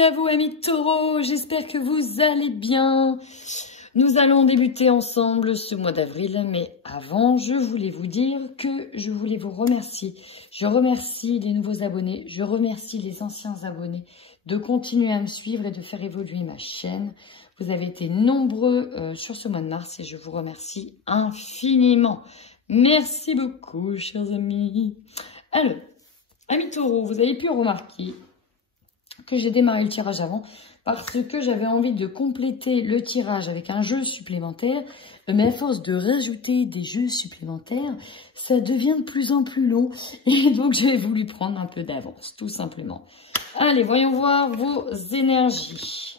Bienvenue à vous amis taureaux, j'espère que vous allez bien. Nous allons débuter ensemble ce mois d'avril, mais avant je voulais vous dire que je voulais vous remercier. Je remercie les nouveaux abonnés, je remercie les anciens abonnés de continuer à me suivre et de faire évoluer ma chaîne. Vous avez été nombreux sur ce mois de mars et je vous remercie infiniment. Merci beaucoup chers amis. Alors, amis taureaux, vous avez pu remarquer que j'ai démarré le tirage avant parce que j'avais envie de compléter le tirage avec un jeu supplémentaire, mais à force de rajouter des jeux supplémentaires, ça devient de plus en plus long et donc j'ai voulu prendre un peu d'avance, tout simplement. Allez, voyons voir vos énergies.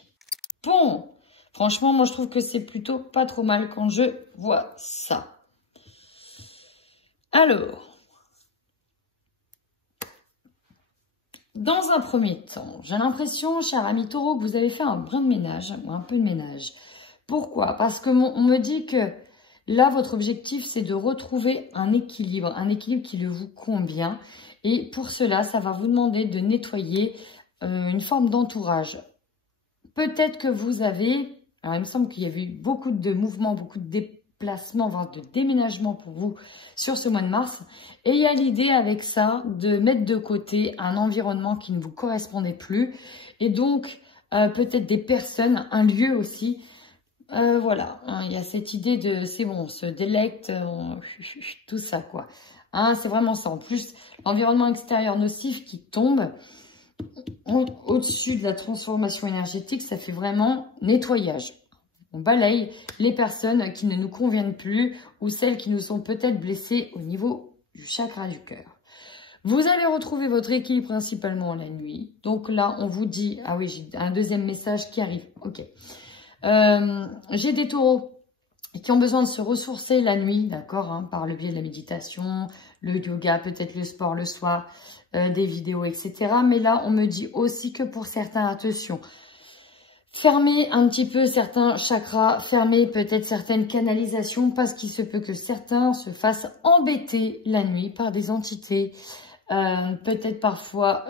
Bon, franchement, moi je trouve que c'est plutôt pas trop mal quand je vois ça. Alors, dans un premier temps, j'ai l'impression, cher ami taureau, que vous avez fait un brin de ménage, ou un peu de ménage. Pourquoi? Parce que on me dit que là, votre objectif, c'est de retrouver un équilibre qui le vous convient. Et pour cela, ça va vous demander de nettoyer une forme d'entourage. Peut-être que vous avez, alors il me semble qu'il y avait eu beaucoup de mouvements, beaucoup de déplacements, voire de déménagements pour vous sur ce mois de mars. Et il y a l'idée avec ça de mettre de côté un environnement qui ne vous correspondait plus. Et donc, peut-être des personnes, un lieu aussi. Voilà, hein, il y a cette idée de, c'est bon, on se délecte, tout ça quoi. Hein, c'est vraiment ça. En plus, l'environnement extérieur nocif qui tombe au-dessus de la transformation énergétique, ça fait vraiment nettoyage. On balaye les personnes qui ne nous conviennent plus ou celles qui nous sont peut-être blessées au niveau du chakra du cœur. Vous allez retrouver votre équilibre principalement la nuit. Donc là, on vous dit... Ah oui, j'ai un deuxième message qui arrive. Ok. J'ai des taureaux qui ont besoin de se ressourcer la nuit, d'accord, hein, par le biais de la méditation, le yoga, peut-être le sport le soir, des vidéos, etc. Mais là, on me dit aussi que pour certains, attention, fermez un petit peu certains chakras, fermez peut-être certaines canalisations parce qu'il se peut que certains se fassent embêter la nuit par des entités, peut-être parfois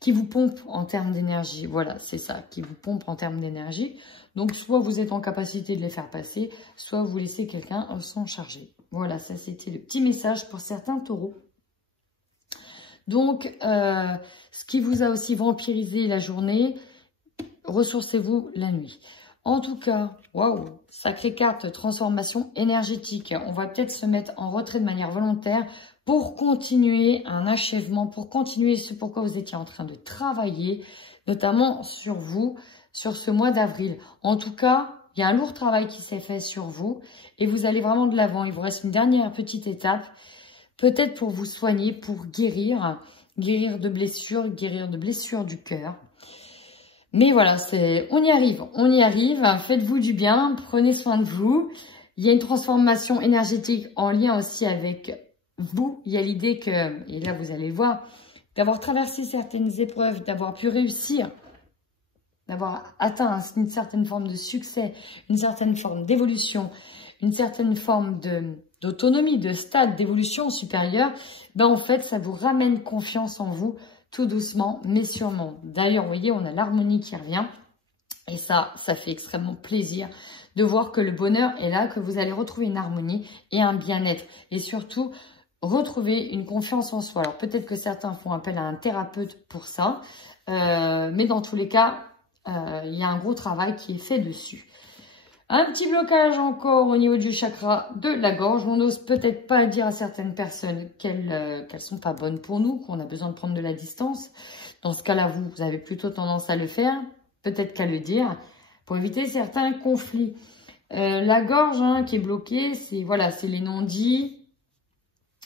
qui vous pompent en termes d'énergie. Voilà, c'est ça, qui vous pompe en termes d'énergie. Donc, soit vous êtes en capacité de les faire passer, soit vous laissez quelqu'un s'en charger. Voilà, ça c'était le petit message pour certains taureaux. Donc, ce qui vous a aussi vampirisé la journée, ressourcez-vous la nuit. En tout cas, waouh, sacrée carte transformation énergétique. On va peut-être se mettre en retrait de manière volontaire pour continuer un achèvement, pour continuer ce pourquoi vous étiez en train de travailler, notamment sur vous, sur ce mois d'avril. En tout cas, il y a un lourd travail qui s'est fait sur vous et vous allez vraiment de l'avant. Il vous reste une dernière petite étape, peut-être pour vous soigner, pour guérir de blessures du cœur. Mais voilà, on y arrive, faites-vous du bien, prenez soin de vous. Il y a une transformation énergétique en lien aussi avec vous. Il y a l'idée que, et là vous allez le voir, d'avoir traversé certaines épreuves, d'avoir pu réussir, d'avoir atteint une certaine forme de succès, une certaine forme d'évolution, une certaine forme d'autonomie, de stade d'évolution supérieure, ben en fait, ça vous ramène confiance en vous, tout doucement, mais sûrement. D'ailleurs, vous voyez, on a l'harmonie qui revient. Et ça fait extrêmement plaisir de voir que le bonheur est là, que vous allez retrouver une harmonie et un bien-être. Et surtout, retrouver une confiance en soi. Alors, peut-être que certains font appel à un thérapeute pour ça. Mais dans tous les cas, il y a un gros travail qui est fait dessus. Un petit blocage encore au niveau du chakra de la gorge. On n'ose peut-être pas dire à certaines personnes qu'elles sont pas bonnes pour nous, qu'on a besoin de prendre de la distance. Dans ce cas-là, vous avez plutôt tendance à le faire, peut-être qu'à le dire, pour éviter certains conflits. La gorge hein, qui est bloquée, c'est voilà, c'est les non-dits,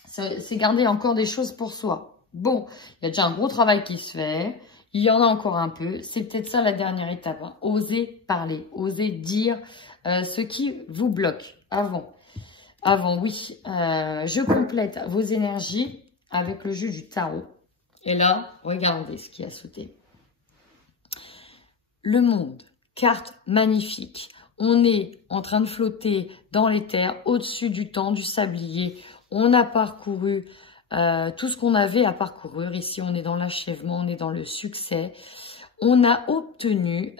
c'est garder encore des choses pour soi. Bon, il y a déjà un gros travail qui se fait. Il y en a encore un peu. C'est peut-être ça la dernière étape. Hein. Osez parler, osez dire ce qui vous bloque. Avant, oui. Je complète vos énergies avec le jeu du tarot. Et là, regardez ce qui a sauté. Le monde, carte magnifique. On est en train de flotter dans les terres, au-dessus du temps, du sablier. On a parcouru tout ce qu'on avait à parcourir. Ici, on est dans l'achèvement, on est dans le succès. On a obtenu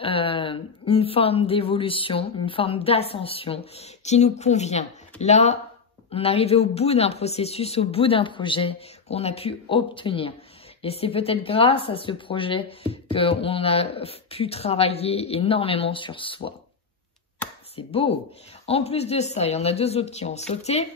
une forme d'évolution, une forme d'ascension qui nous convient. Là, on est arrivé au bout d'un processus, au bout d'un projet qu'on a pu obtenir. Et c'est peut-être grâce à ce projet qu'on a pu travailler énormément sur soi. C'est beau. En plus de ça, il y en a deux autres qui ont sauté.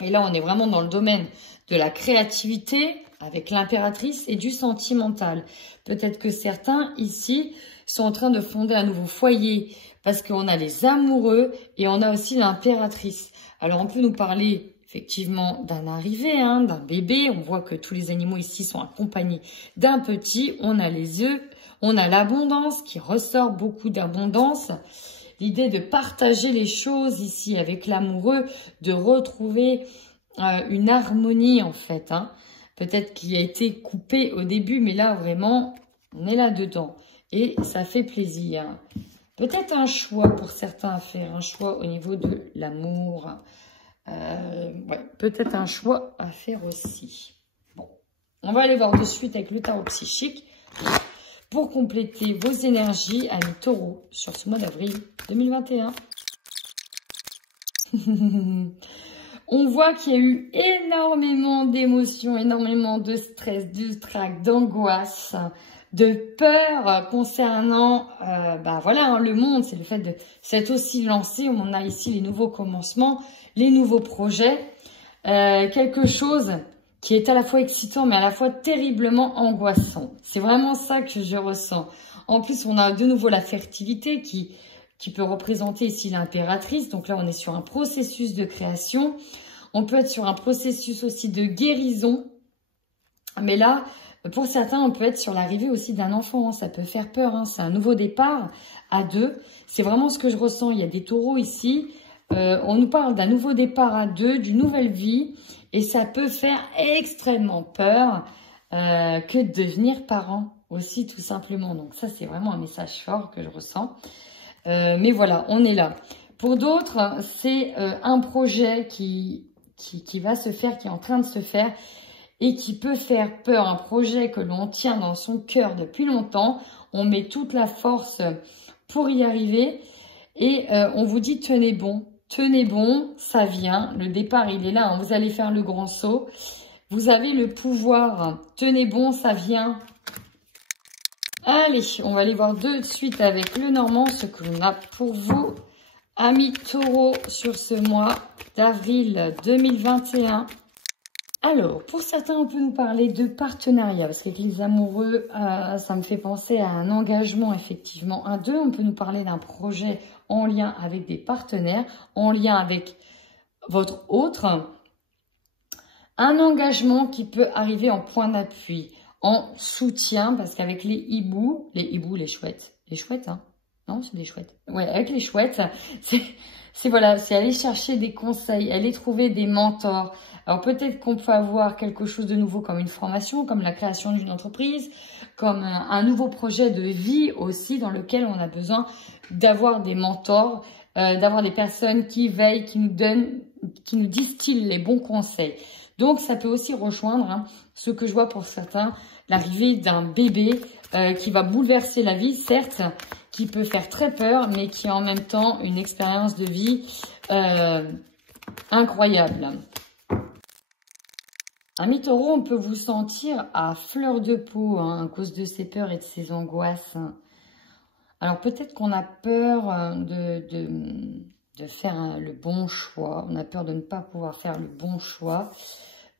Et là, on est vraiment dans le domaine de la créativité avec l'impératrice et du sentimental. Peut-être que certains ici sont en train de fonder un nouveau foyer parce qu'on a les amoureux et on a aussi l'impératrice. Alors, on peut nous parler effectivement d'un arrivé, hein, d'un bébé. On voit que tous les animaux ici sont accompagnés d'un petit. On a les œufs, on a l'abondance qui ressort, beaucoup d'abondance. L'idée de partager les choses ici avec l'amoureux, de retrouver une harmonie en fait. Hein. Peut-être qu'il a été coupé au début, mais là vraiment, on est là-dedans. Et ça fait plaisir. Peut-être un choix pour certains à faire, un choix au niveau de l'amour. Ouais, peut-être un choix à faire aussi. Bon, on va aller voir de suite avec le tarot psychique pour compléter vos énergies, amis taureaux, sur ce mois d'avril 2021. On voit qu'il y a eu énormément d'émotions, énormément de stress, de trac, d'angoisse, de peur concernant voilà, hein, le monde. C'est le fait de s'être aussi lancé. On a ici les nouveaux commencements, les nouveaux projets. Quelque chose qui est à la fois excitant, mais à la fois terriblement angoissant. C'est vraiment ça que je ressens. En plus, on a de nouveau la fertilité qui peut représenter ici l'impératrice. Donc là, on est sur un processus de création. On peut être sur un processus aussi de guérison. Mais là, pour certains, on peut être sur l'arrivée aussi d'un enfant. Ça peut faire peur. Hein. C'est un nouveau départ à deux. C'est vraiment ce que je ressens. Il y a des taureaux ici. On nous parle d'un nouveau départ à deux, d'une nouvelle vie. Et ça peut faire extrêmement peur que de devenir parent aussi, tout simplement. Donc ça, c'est vraiment un message fort que je ressens. Mais voilà, on est là. Pour d'autres, c'est un projet qui va se faire, qui est en train de se faire et qui peut faire peur. Un projet que l'on tient dans son cœur depuis longtemps. On met toute la force pour y arriver et on vous dit tenez bon. Tenez bon, ça vient. Le départ, il est là. Hein. Vous allez faire le grand saut. Vous avez le pouvoir. Tenez bon, ça vient. Allez, on va aller voir de suite avec le Normand ce que l'on a pour vous, amis taureaux, sur ce mois d'avril 2021. Alors, pour certains, on peut nous parler de partenariat, parce qu'avec les amoureux, ça me fait penser à un engagement, effectivement. Un d'eux, on peut nous parler d'un projet en lien avec des partenaires, en lien avec votre autre. Un engagement qui peut arriver en point d'appui, en soutien, parce qu'avec les hiboux, les chouettes, hein? Non, c'est des chouettes. Ouais, avec les chouettes, c'est voilà, c'est aller chercher des conseils, aller trouver des mentors. Alors peut-être qu'on peut avoir quelque chose de nouveau comme une formation, comme la création d'une entreprise, comme un nouveau projet de vie aussi dans lequel on a besoin d'avoir des mentors, d'avoir des personnes qui veillent, qui nous donnent, qui nous distillent les bons conseils. Donc ça peut aussi rejoindre hein, ce que je vois pour certains, l'arrivée d'un bébé qui va bouleverser la vie, certes, qui peut faire très peur, mais qui est en même temps une expérience de vie incroyable. Amis taureaux, on peut vous sentir à fleur de peau hein, à cause de ces peurs et de ces angoisses. Alors peut-être qu'on a peur de faire le bon choix. On a peur de ne pas pouvoir faire le bon choix.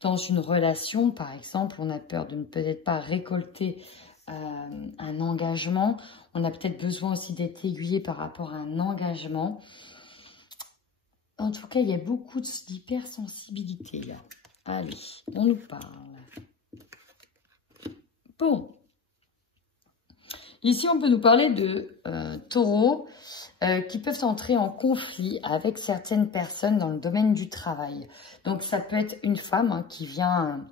Dans une relation, par exemple, on a peur de ne peut-être pas récolter un engagement. On a peut-être besoin aussi d'être aiguillé par rapport à un engagement. En tout cas, il y a beaucoup d'hypersensibilité là. Allez, on nous parle. Bon. Ici, on peut nous parler de taureaux qui peuvent entrer en conflit avec certaines personnes dans le domaine du travail. Donc, ça peut être une femme hein, qui vient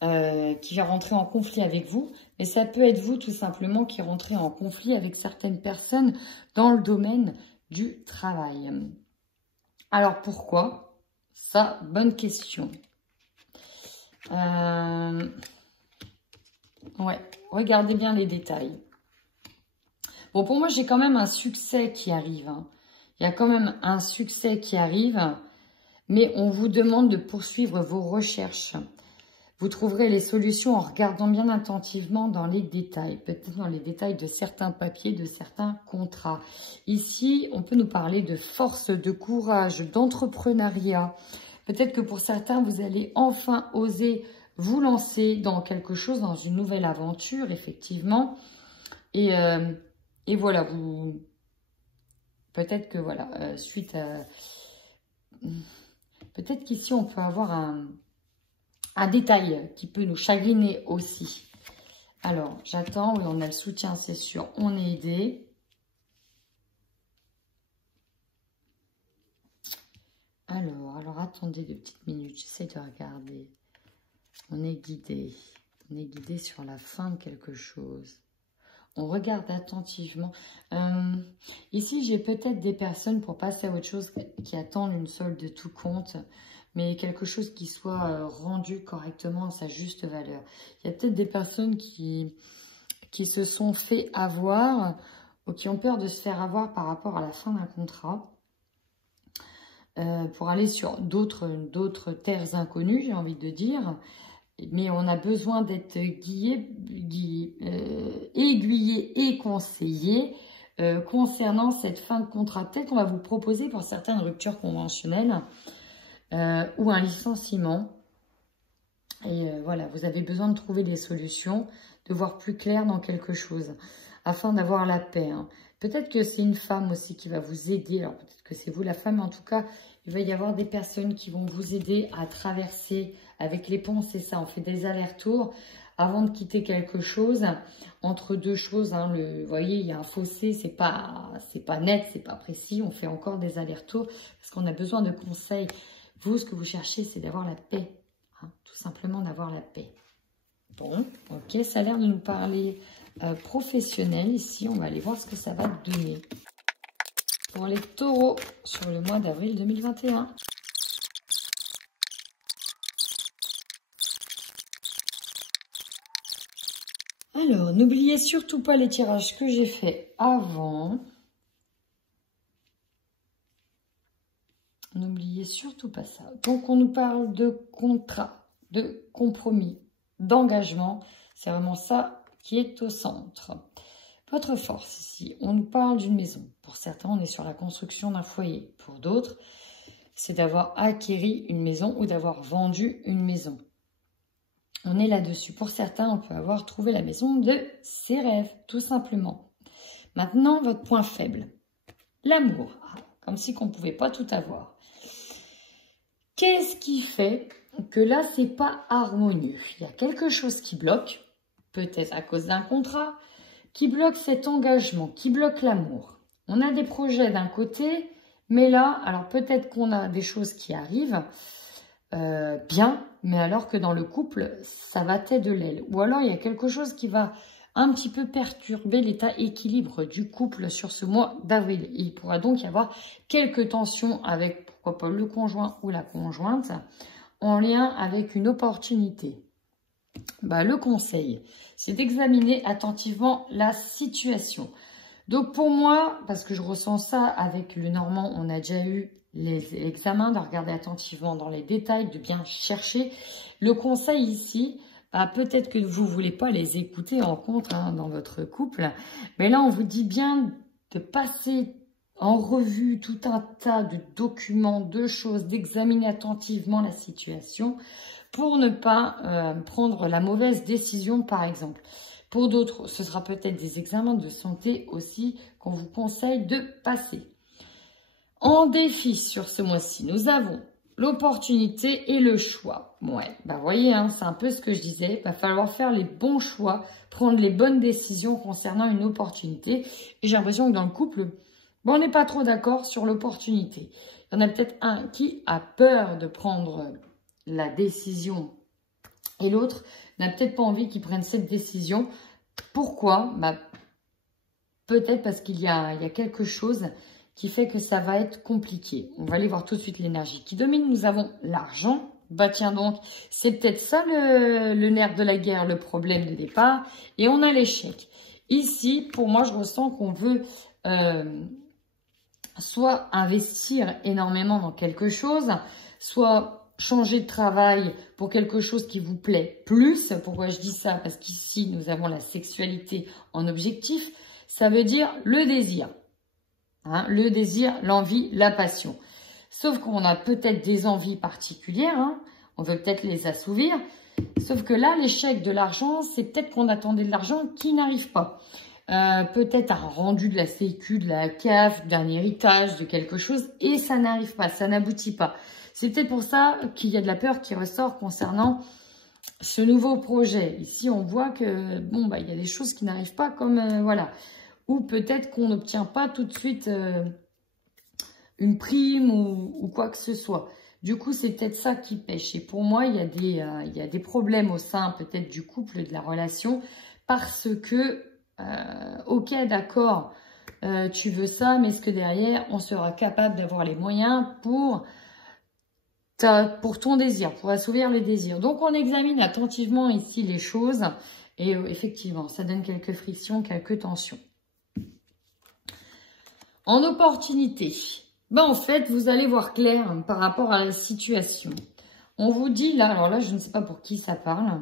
rentrer en conflit avec vous, mais ça peut être vous tout simplement qui rentrez en conflit avec certaines personnes dans le domaine du travail. Alors, pourquoi? Ça, bonne question. Ouais, regardez bien les détails. Bon, pour moi, j'ai quand même un succès qui arrive. Hein. Il y a quand même un succès qui arrive, mais on vous demande de poursuivre vos recherches. Vous trouverez les solutions en regardant bien attentivement dans les détails, peut-être dans les détails de certains papiers, de certains contrats. Ici, on peut nous parler de force, de courage, d'entrepreneuriat. Peut-être que pour certains, vous allez enfin oser vous lancer dans quelque chose, dans une nouvelle aventure, effectivement. Et voilà, vous... Peut-être que, voilà, suite à... Peut-être qu'ici, on peut avoir un détail qui peut nous chagriner aussi. Alors, j'attends. Oui, on a le soutien, c'est sûr. On est aidé. Alors, attendez 2 petites minutes. J'essaie de regarder. On est guidé. On est guidé sur la fin de quelque chose. On regarde attentivement. Ici, j'ai peut-être des personnes, pour passer à autre chose, qui attendent une solde de tout compte, mais quelque chose qui soit rendu correctement à sa juste valeur. Il y a peut-être des personnes qui se sont fait avoir ou qui ont peur de se faire avoir par rapport à la fin d'un contrat pour aller sur d'autres terres inconnues, j'ai envie de dire. Mais on a besoin d'être aiguillé et conseillé concernant cette fin de contrat. Peut-être qu'on va vous proposer pour certaines ruptures conventionnelles ou un licenciement. Et voilà, vous avez besoin de trouver des solutions, de voir plus clair dans quelque chose, afin d'avoir la paix. Hein. Peut-être que c'est une femme aussi qui va vous aider. Alors peut-être que c'est vous la femme, mais en tout cas, il va y avoir des personnes qui vont vous aider à traverser avec les ponts, c'est ça. On fait des allers-retours avant de quitter quelque chose, entre deux choses. Hein, vous voyez, il y a un fossé, c'est pas net, c'est pas précis. On fait encore des allers-retours parce qu'on a besoin de conseils. Vous, ce que vous cherchez, c'est d'avoir la paix. Hein, tout simplement d'avoir la paix. Bon, ok, ça a l'air de nous parler professionnel. Ici, on va aller voir ce que ça va donner. Pour les taureaux, sur le mois d'avril 2021. Alors, n'oubliez surtout pas les tirages que j'ai fait avant. N'oubliez surtout pas ça. Donc, on nous parle de contrat, de compromis, d'engagement. C'est vraiment ça qui est au centre. Votre force ici, on nous parle d'une maison. Pour certains, on est sur la construction d'un foyer. Pour d'autres, c'est d'avoir acquéri une maison ou d'avoir vendu une maison. On est là-dessus. Pour certains, on peut avoir trouvé la maison de ses rêves, tout simplement. Maintenant, votre point faible, l'amour. Ah, comme si on ne pouvait pas tout avoir. Qu'est-ce qui fait que là, c'est pas harmonieux? Il y a quelque chose qui bloque, peut-être à cause d'un contrat, qui bloque cet engagement, qui bloque l'amour. On a des projets d'un côté, mais là, alors peut-être qu'on a des choses qui arrivent bien, mais alors que dans le couple, ça va tête de l'aile. Ou alors, il y a quelque chose qui va un petit peu perturber l'état équilibre du couple sur ce mois d'avril. Il pourra donc y avoir quelques tensions avec, pourquoi pas, le conjoint ou la conjointe en lien avec une opportunité. Bah, le conseil, c'est d'examiner attentivement la situation. Donc pour moi, parce que je ressens ça avec le Normand, on a déjà eu les examens, de regarder attentivement dans les détails, de bien chercher. Le conseil ici, bah, peut-être que vous ne voulez pas les écouter en compte hein, dans votre couple, mais là on vous dit bien de passer en revue tout un tas de documents, de choses, d'examiner attentivement la situation pour ne pas prendre la mauvaise décision par exemple. Pour d'autres, ce sera peut-être des examens de santé aussi qu'on vous conseille de passer. En défi sur ce mois-ci, nous avons l'opportunité et le choix. Ouais, bah voyez, hein, c'est un peu ce que je disais. Il va falloir faire les bons choix, prendre les bonnes décisions concernant une opportunité. Et j'ai l'impression que dans le couple, bon, on n'est pas trop d'accord sur l'opportunité. Il y en a peut-être un qui a peur de prendre la décision et l'autre n'a peut-être pas envie qu'il prenne cette décision. Pourquoi? Bah, peut-être parce qu'il y a quelque chose qui fait que ça va être compliqué. On va aller voir tout de suite l'énergie qui domine. Nous avons l'argent, Bah tiens donc, c'est peut-être ça le nerf de la guerre, le problème de départ. Et on a l'échec. Ici, pour moi, je ressens qu'on veut soit investir énormément dans quelque chose, soit changer de travail pour quelque chose qui vous plaît plus. Pourquoi je dis ça? Parce qu'ici, nous avons la sexualité en objectif. Ça veut dire le désir. Hein, le désir, l'envie, la passion. Sauf qu'on a peut-être des envies particulières. Hein, on veut peut-être les assouvir. Sauf que là, l'échec de l'argent, c'est peut-être qu'on attendait de l'argent qui n'arrive pas. Peut-être un rendu de la sécu, de la CAF, d'un héritage, de quelque chose, et ça n'arrive pas, ça n'aboutit pas. C'est peut-être pour ça qu'il y a de la peur qui ressort concernant ce nouveau projet. Ici, on voit que bon, bah, il y a des choses qui n'arrivent pas comme voilà, ou peut-être qu'on n'obtient pas tout de suite une prime ou quoi que ce soit. Du coup, c'est peut-être ça qui pêche. Et pour moi, il y a des problèmes au sein peut-être du couple, de la relation, parce que ok, d'accord, tu veux ça, mais est-ce que derrière, on sera capable d'avoir les moyens pour ton désir, pour assouvir le désir. Donc, on examine attentivement ici les choses et effectivement, ça donne quelques frictions, quelques tensions. En opportunité, ben en fait, vous allez voir clair par rapport à la situation. On vous dit là, alors là, je ne sais pas pour qui ça parle.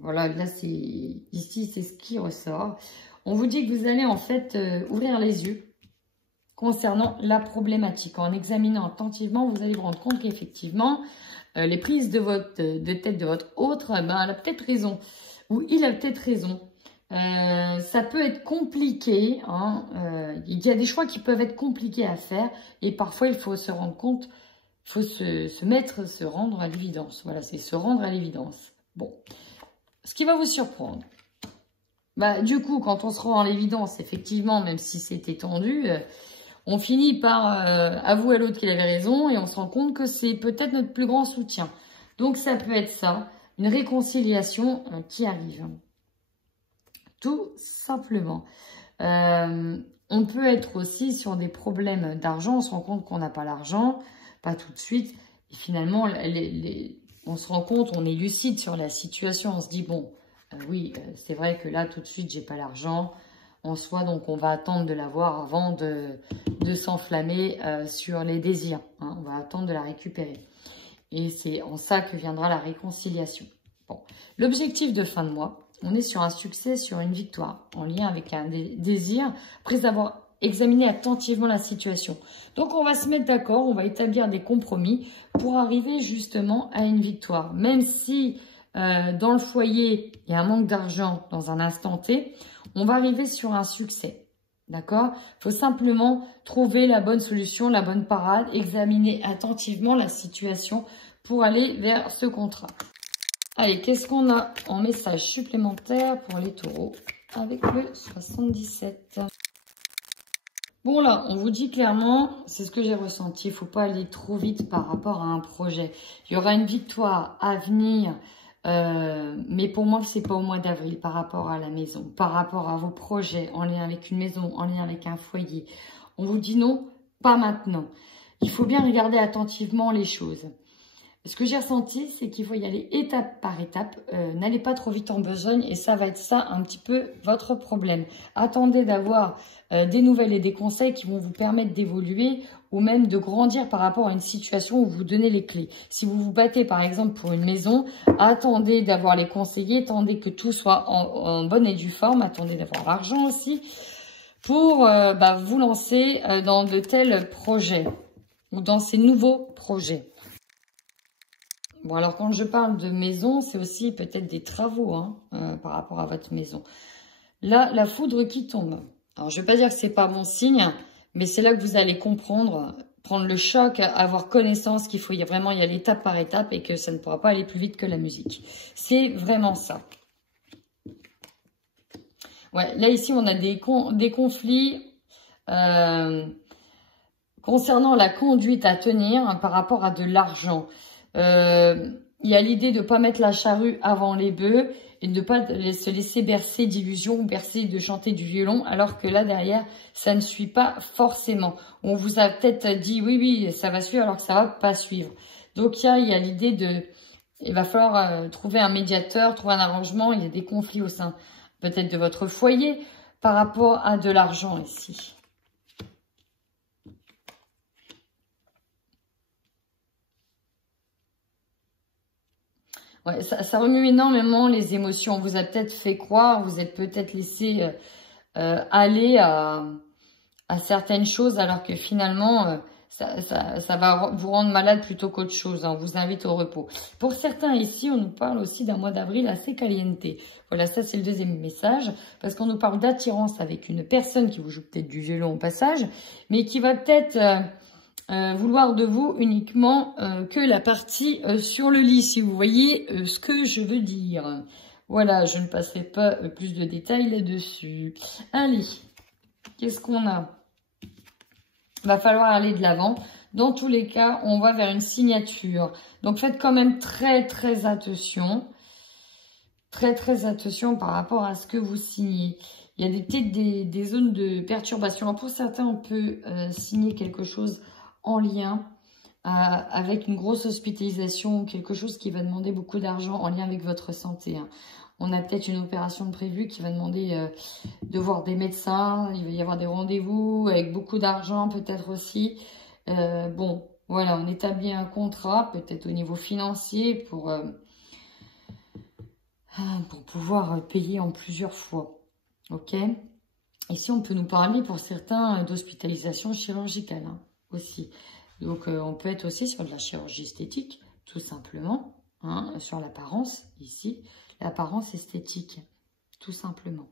Voilà, là, ici, c'est ce qui ressort. On vous dit que vous allez en fait ouvrir les yeux concernant la problématique. En examinant attentivement, vous allez vous rendre compte qu'effectivement, les prises de tête de votre autre, ben, elle a peut-être raison. Ou il a peut-être raison. Ça peut être compliqué. Hein, il y a des choix qui peuvent être compliqués à faire. Et parfois, il faut se rendre compte, il faut se rendre à l'évidence. Voilà, c'est se rendre à l'évidence. Bon. Ce qui va vous surprendre, bah, du coup, quand on se rend à l'évidence, effectivement, même si c'était tendu, on finit par avouer à l'autre qu'il avait raison et on se rend compte que c'est peut-être notre plus grand soutien. Donc, ça peut être ça, une réconciliation qui arrive. Tout simplement. On peut être aussi sur des problèmes d'argent, on se rend compte qu'on n'a pas l'argent, pas tout de suite, et finalement, on se rend compte, on est lucide sur la situation, on se dit, bon, oui, c'est vrai que là, tout de suite, j'ai pas l'argent en soi, donc on va attendre de l'avoir avant de s'enflammer sur les désirs. Hein, on va attendre de la récupérer. Et c'est en ça que viendra la réconciliation. Bon, l'objectif de fin de mois, on est sur un succès, sur une victoire, en lien avec un désir, après avoir examiner attentivement la situation. Donc, on va se mettre d'accord, on va établir des compromis pour arriver justement à une victoire. Même si dans le foyer, il y a un manque d'argent dans un instant T, on va arriver sur un succès. D'accord? Il faut simplement trouver la bonne solution, la bonne parade, examiner attentivement la situation pour aller vers ce contrat. Allez, qu'est-ce qu'on a en message supplémentaire pour les taureaux avec le 77? Bon là, on vous dit clairement, c'est ce que j'ai ressenti, il ne faut pas aller trop vite par rapport à un projet. Il y aura une victoire à venir, mais pour moi, ce n'est pas au mois d'avril par rapport à la maison, par rapport à vos projets en lien avec une maison, en lien avec un foyer. On vous dit non, pas maintenant. Il faut bien regarder attentivement les choses. Ce que j'ai ressenti, c'est qu'il faut y aller étape par étape. N'allez pas trop vite en besogne et ça va être ça un petit peu votre problème. Attendez d'avoir des nouvelles et des conseils qui vont vous permettre d'évoluer ou même de grandir par rapport à une situation où vous donnez les clés. Si vous vous battez par exemple pour une maison, attendez d'avoir les conseillers, attendez que tout soit en bonne et due forme, attendez d'avoir l'argent aussi pour vous lancer dans de tels projets ou dans ces nouveaux projets. Bon, alors quand je parle de maison, c'est aussi peut-être des travaux par rapport à votre maison. Là, la foudre qui tombe. Alors, je ne vais pas dire que ce n'est pas bon signe, mais c'est là que vous allez comprendre, prendre le choc, avoir connaissance qu'il faut vraiment y aller étape par étape et que ça ne pourra pas aller plus vite que la musique. C'est vraiment ça. Ouais, là, ici, on a des conflits concernant la conduite à tenir par rapport à de l'argent. Il y a l'idée de ne pas mettre la charrue avant les bœufs et de ne pas se laisser bercer d'illusions, bercer de chanter du violon, alors que là, derrière, ça ne suit pas forcément. On vous a peut-être dit, oui, ça va suivre, alors que ça va pas suivre. Donc, il y a l'idée de... Il va falloir trouver un médiateur, trouver un arrangement. Il y a des conflits au sein peut-être de votre foyer par rapport à de l'argent ici. Ouais, ça remue énormément les émotions. On vous a peut-être fait croire, vous êtes peut-être laissé aller à certaines choses alors que finalement... Ça va vous rendre malade plutôt qu'autre chose. Hein. On vous invite au repos. Pour certains ici, on nous parle aussi d'un mois d'avril assez caliente. Voilà, ça c'est le deuxième message. Parce qu'on nous parle d'attirance avec une personne qui vous joue peut-être du violon au passage. Mais qui va peut-être vouloir de vous uniquement que la partie sur le lit. Si vous voyez ce que je veux dire. Voilà, je ne passerai pas plus de détails là-dessus. Allez, qu'est-ce qu'on a ? Va falloir aller de l'avant. Dans tous les cas, on va vers une signature. Donc, faites quand même très, très attention. Très, très attention par rapport à ce que vous signez. Il y a peut-être des zones de perturbation. Alors, pour certains, on peut signer quelque chose en lien avec une grosse hospitalisation, quelque chose qui va demander beaucoup d'argent en lien avec votre santé. Hein. On a peut-être une opération prévue qui va demander de voir des médecins. Il va y avoir des rendez-vous avec beaucoup d'argent peut-être aussi. Bon, voilà, on établit un contrat peut-être au niveau financier pour pouvoir payer en plusieurs fois. Ok. Ici, on peut nous parler pour certains d'hospitalisation chirurgicale hein, aussi. Donc, on peut être aussi sur de la chirurgie esthétique, tout simplement, hein, sur l'apparence ici. L'apparence esthétique, tout simplement.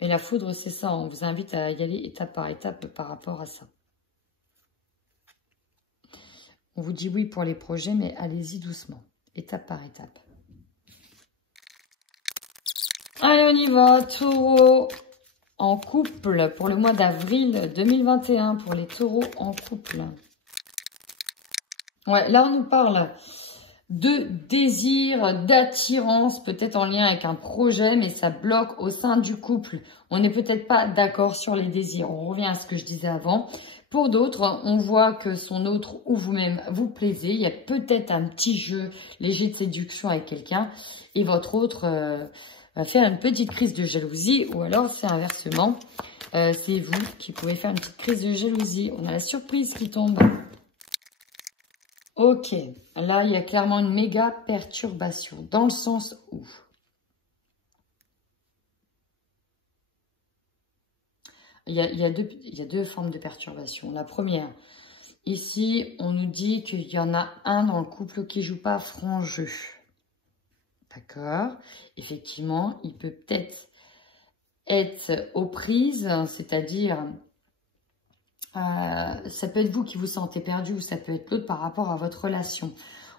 Et la foudre, c'est ça. On vous invite à y aller étape par étape par rapport à ça. On vous dit oui pour les projets, mais allez-y doucement. Étape par étape. Allez, on y va. Taureau en couple pour le mois d'avril 2021. Pour les taureaux en couple. Ouais, là, on nous parle... de désir, d'attirance, peut-être en lien avec un projet, mais ça bloque au sein du couple. On n'est peut-être pas d'accord sur les désirs. On revient à ce que je disais avant. Pour d'autres, on voit que son autre ou vous-même vous plaisez. Il y a peut-être un petit jeu léger de séduction avec quelqu'un et votre autre va faire une petite crise de jalousie ou alors c'est inversement. C'est vous qui pouvez faire une petite crise de jalousie. On a la surprise qui tombe. Ok, là, il y a clairement une méga perturbation, dans le sens où il y a deux formes de perturbation. La première, ici, on nous dit qu'il y en a un dans le couple qui joue pas franc jeu. D'accord? Effectivement, il peut peut-être être aux prises, c'est-à-dire... ça peut être vous qui vous sentez perdu ou ça peut être l'autre par rapport à votre relation.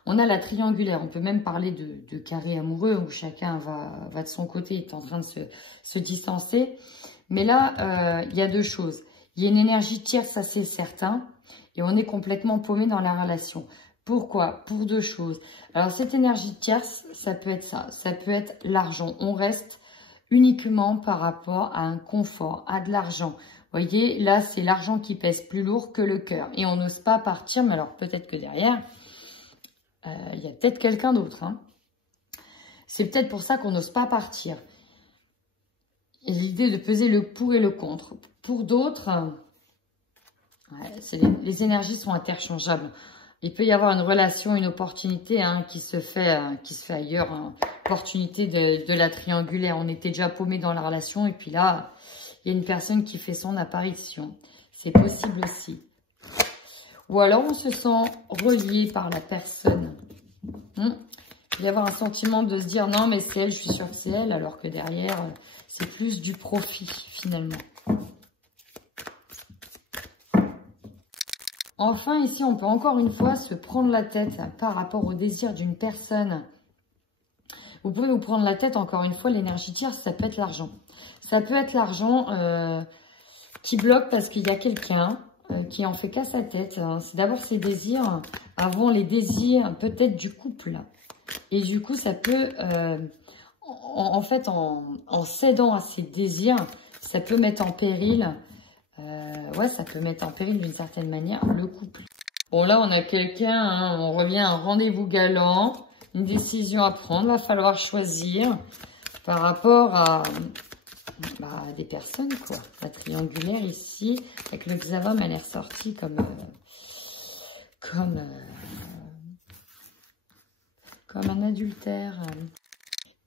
On a la triangulaire, on peut même parler de carré amoureux où chacun va de son côté, est en train de se distancer. Mais là, il y a deux choses. Il y a une énergie tierce, ça c'est certain, et on est complètement paumé dans la relation. Pourquoi? Pour deux choses. Alors cette énergie tierce, ça peut être ça peut être l'argent. On reste uniquement par rapport à un confort, à de l'argent. Voyez, là, c'est l'argent qui pèse plus lourd que le cœur. Et on n'ose pas partir, mais alors peut-être que derrière, il y a peut-être quelqu'un d'autre. Hein. C'est peut-être pour ça qu'on n'ose pas partir. Et l'idée de peser le pour et le contre. Pour d'autres, les énergies sont interchangeables. Il peut y avoir une relation, une opportunité hein, qui se fait ailleurs. Hein. Opportunité de la triangulaire. On était déjà paumé dans la relation et puis là... il y a une personne qui fait son apparition. C'est possible aussi. Ou alors, on se sent relié par la personne. Il peut y avoir un sentiment de se dire, non, mais c'est elle, je suis sûre que c'est elle, alors que derrière, c'est plus du profit, finalement. Enfin, ici, on peut encore une fois se prendre la tête par rapport au désir d'une personne. Vous pouvez vous prendre la tête, encore une fois, l'énergie tierce, ça peut être l'argent. Ça peut être l'argent qui bloque parce qu'il y a quelqu'un qui en fait qu'à sa tête. Hein. C'est d'abord ses désirs avant les désirs peut-être du couple. Et du coup, ça peut, en fait, en cédant à ses désirs, ça peut mettre en péril, ouais, ça peut mettre en péril d'une certaine manière le couple. Bon, là, on a quelqu'un, hein, on revient à un rendez-vous galant, une décision à prendre, va falloir choisir par rapport à des personnes, quoi. La triangulaire ici, avec le hexagramme, elle est ressortie comme un adultère.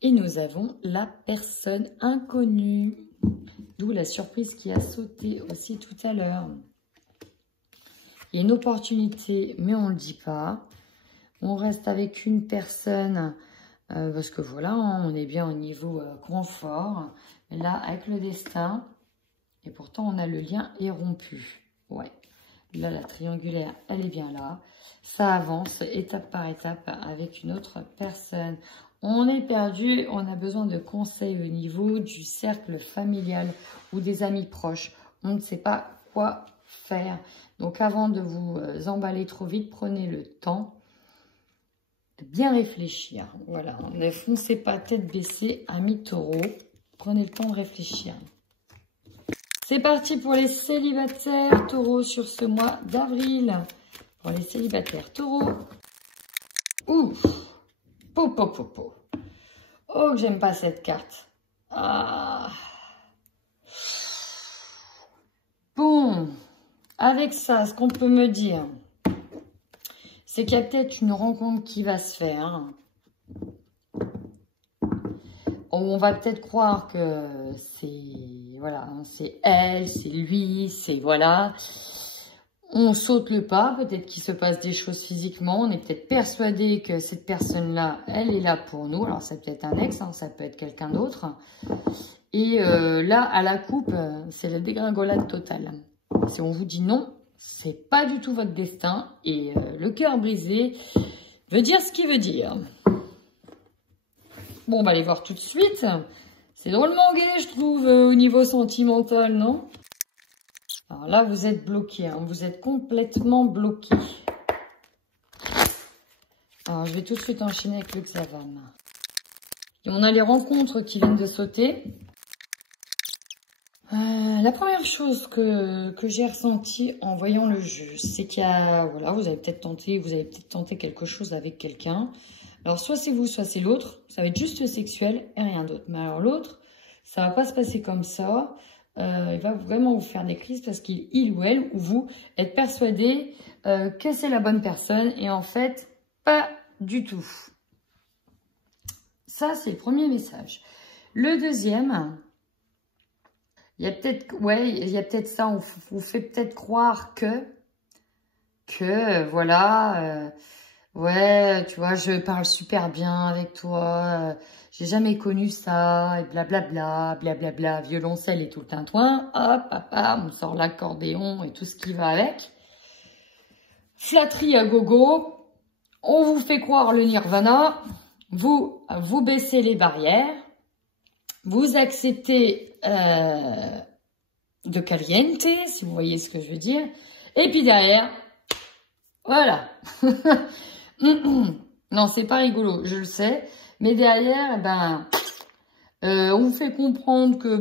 Et nous avons la personne inconnue, d'où la surprise qui a sauté aussi tout à l'heure. Il y a une opportunité, mais on ne le dit pas. On reste avec une personne, parce que voilà, hein, on est bien au niveau confort. Mais là, avec le destin, et pourtant on a le lien est rompu. Ouais, là, la triangulaire, elle est bien là. Ça avance étape par étape avec une autre personne. On est perdu, on a besoin de conseils au niveau du cercle familial ou des amis proches. On ne sait pas quoi faire. Donc, avant de vous emballer trop vite, prenez le temps de bien réfléchir. Voilà, ne foncez pas tête baissée, amis taureaux. Prenez le temps de réfléchir. C'est parti pour les célibataires taureaux sur ce mois d'avril. Pour les célibataires taureaux. Ouf! Po, po, po, po. Oh, que j'aime pas cette carte. Ah. Bon. Avec ça, ce qu'on peut me dire, c'est qu'il y a peut-être une rencontre qui va se faire. On va peut-être croire que c'est voilà, c'est elle, c'est lui, c'est voilà. On saute le pas, peut-être qu'il se passe des choses physiquement. On est peut-être persuadé que cette personne-là, elle est là pour nous. Alors, ça peut être un ex, hein, ça peut être quelqu'un d'autre. Et là, à la coupe, c'est la dégringolade totale. Si on vous dit non, c'est pas du tout votre destin. Et le cœur brisé veut dire ce qu'il veut dire. Bon, on va aller voir tout de suite. C'est drôlement gai, je trouve, au niveau sentimental, non? Alors là, vous êtes bloqué, hein, vous êtes complètement bloqué. Alors, je vais tout de suite enchaîner avec le hexagramme. Et on a les rencontres qui viennent de sauter. La première chose que j'ai ressentie en voyant le jeu, c'est qu'il y a, voilà, vous avez peut-être tenté quelque chose avec quelqu'un. Alors, soit c'est vous, soit c'est l'autre. Ça va être juste sexuel et rien d'autre. Mais alors l'autre, ça va pas se passer comme ça. Il va vraiment vous faire des crises parce qu'il ou elle ou vous êtes persuadé que c'est la bonne personne et en fait, pas du tout. Ça, c'est le premier message. Le deuxième, il y a peut-être, ouais, il y a peut-être ça, on vous fait peut-être croire que voilà, ouais, tu vois, je parle super bien avec toi, j'ai jamais connu ça, et blablabla, blablabla, violoncelle et tout le tintouin, hop, hop, hop, on sort l'accordéon et tout ce qui va avec. Flatterie à gogo, on vous fait croire le nirvana, vous baissez les barrières, vous acceptez de caliente, si vous voyez ce que je veux dire, et puis derrière, voilà. Non, c'est pas rigolo, je le sais. Mais derrière, on vous fait comprendre que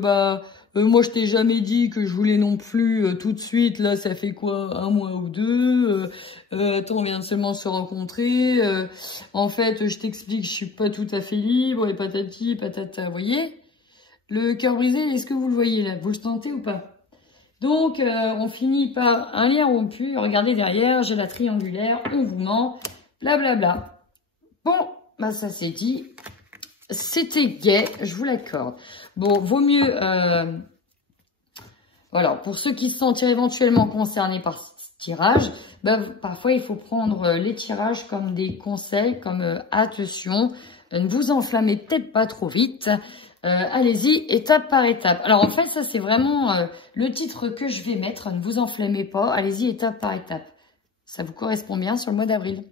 moi je t'ai jamais dit que je voulais non plus tout de suite. Là, ça fait quoi, 1 mois ou 2. Attends, on vient seulement se rencontrer. En fait, je t'explique, je suis pas tout à fait libre et patati patata. Vous voyez, le cœur brisé. Est-ce que vous le voyez là? Vous le sentez ou pas? Donc, on finit par un lien rompu. Regardez derrière, j'ai la triangulaire. On vous ment. Blablabla. Bon, ça c'est dit. C'était gai, je vous l'accorde. Bon, vaut mieux... voilà, pour ceux qui se sentirent éventuellement concernés par ce tirage, parfois il faut prendre les tirages comme des conseils, comme attention, ne vous enflammez peut-être pas trop vite. Allez-y, étape par étape. Alors en fait, ça c'est vraiment le titre que je vais mettre. Ne vous enflammez pas, allez-y étape par étape. Ça vous correspond bien sur le mois d'avril.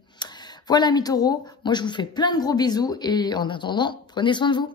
Voilà, mes taureaux, moi je vous fais plein de gros bisous et en attendant, prenez soin de vous.